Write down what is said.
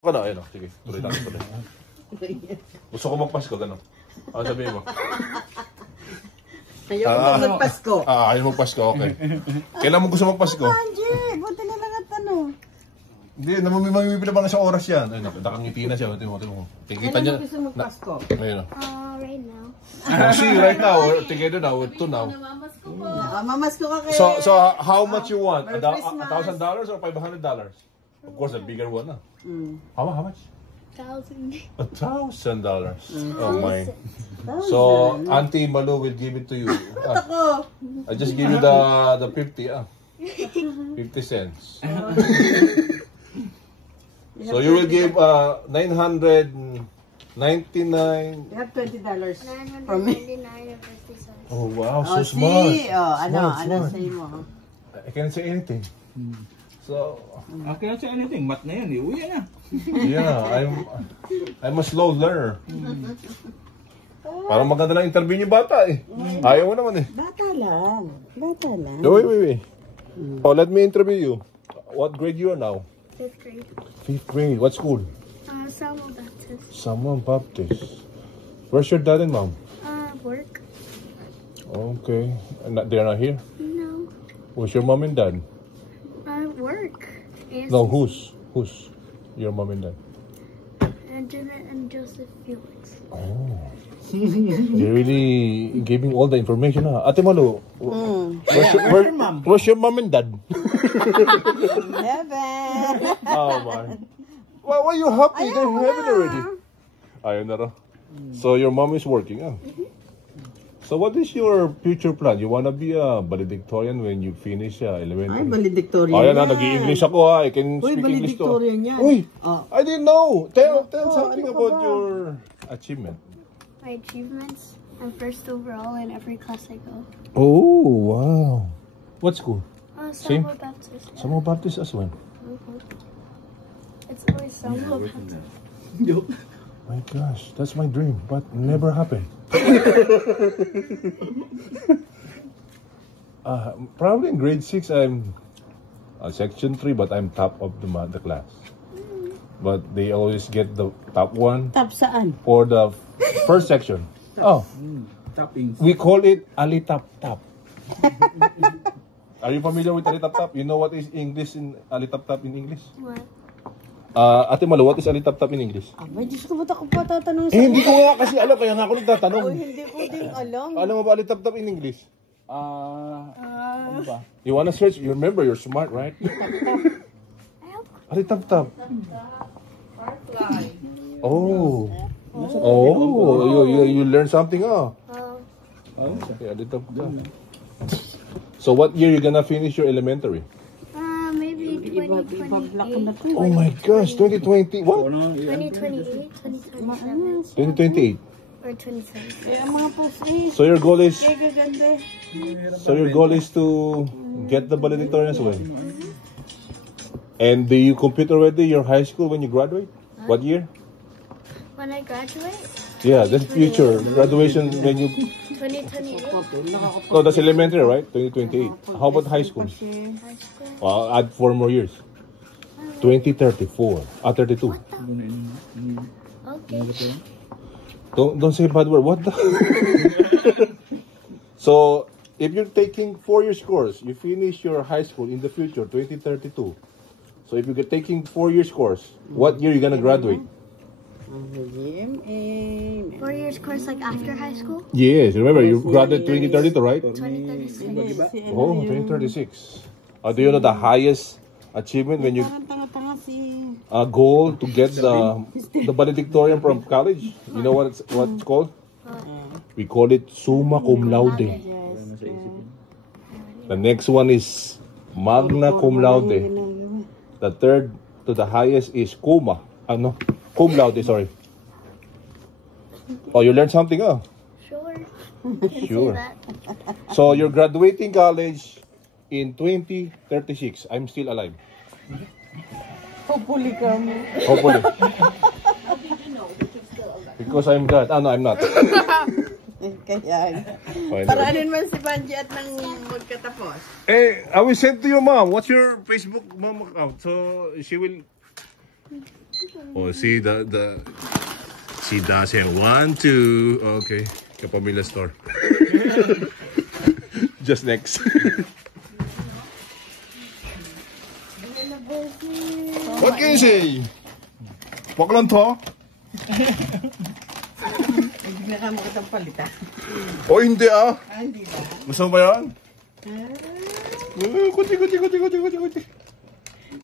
Ano, ayun o. Sige, tuloy natin tuloy. Gusto ko magpasko, gano'n. Ano sabihin mo? Ayaw ko magpasko. Ayaw magpasko, okay. Kailan mo gusto magpasko? Angie, buti na lang at ano. Hindi, mamimipila pa nga sa oras yan. Ayun, nakangiti na siya. Tingnan mo. Tingita niya. Kailan mo gusto magpasko? Ayun o. Right now. See, right now, we're together now, we're two now. Mamasko ka kay... So how much you want? $1,000 or $500? Of course, a bigger one. How much? $1,000. $1,000. Oh my. So Auntie Malu will give it to you. I just give you the 50. 50 cents. So you will give 999. You have $20 from me. $999.50. Oh wow, so smart. See? Oh, ano Smart. say mo? I can't say anything. So I cannot say anything. Mat na yan eh. Uwi na. yeah, I'm a slow learner. Parang maganda lang interview niyo bata eh. Ayaw mo naman eh. Bata lang. Bata lang. No, wait. Oh, let me interview you. What grade you are now? 5th grade. 5th grade. What school? Samuel Baptist. Samuel Baptist. Where's your dad and mom? Work. Okay. They're not here? No. Where's your mom and dad? Work. No, who's? Your mom and dad? Janet and Joseph Felix. Oh. You're really giving all the information, huh? Ate Malu, where's your mom and dad? Heaven. Oh my. Why are you happy? They're in heaven already. Ayaw na raw. So your mom is working, huh? So what is your future plan? You wanna be a valedictorian when you finish elementary? Ay, valedictorian Oh, yan yan. nag-i-English ako ha. I can Uy, speak English to. valedictorian yan. Uy, Oh. I didn't know. Tell something ano ka about ba? your achievement. My achievements. I'm first overall in every class I go. Oh, wow. What school? Same? Samuel Baptist. Yeah. Samuel Baptist as well. It's always Samuel Baptist. My gosh, that's my dream, but never happened. Probably in grade 6, I'm section 3, but I'm top of the class. But they always get the top one Tap saan? for the first section. Oh, Tappings. we call it Ali Tap Tap. Are you familiar with Ali Tap Tap? You know what is English in Ali Tap Tap in English? What? Ate Malu, what is Ali Tap Tap in English? Abay, Diyos ko, ba't ako pa tatanong sa... Hindi ko nga kasi alam, kaya nga ako nagtatanong. Hindi ko din alam. Alam mo ba Ali Tap Tap in English? Ano ba? You wanna search? You remember, you're smart, right? Ali Tap Tap. Oh. Oh, you learn something, oh. Okay, Ali Tap Tap. So what year you gonna finish your elementary? Maybe 2028. Oh my gosh, 2020. What? 2028, 2027, 2028. or 27. Eh, ang mga post eh. So your goal is Gaganda. to get the valedictorian as well. And do you compute already your high school when you graduate? What year? When I graduate, Yeah, that's future graduation when you. 2028, No, that's elementary, right? 2028. How about high school? high school. Add 4 more years. 2034. 32. Okay. Don't say bad word. What the? So, if you're taking 4 years course, you finish your high school in the future, 2032. So, if you're taking 4 years course, what year you gonna graduate? 4 years course like after high school? Yes, remember you graduate 2032, right? 2036. Oh, 2036. Do you know the highest achievement when you Tanga-tanga si... goal to get the valedictorian from college? You know what it's called? We call it summa cum laude. The next one is magna cum laude. The third to the highest is cum laude, sorry. Oh, you learned something, oh? Sure. Sure. That. So you're graduating college in 2036. I'm still alive. Hopefully kami. Hopefully. Because I'm God. No, I'm not. Kaya. Fine. Paraanin man si Banji at nang magkatapos. I will send to your mom. What's your Facebook mom account? So she will Oh, see she doesn't want to. Okay, Kapamilya store. Just next. What can you say? Paklan to? Hindi na kamo kitang palita. O hindi ah. Hindi na. Gusto mo ba yan? Kuti.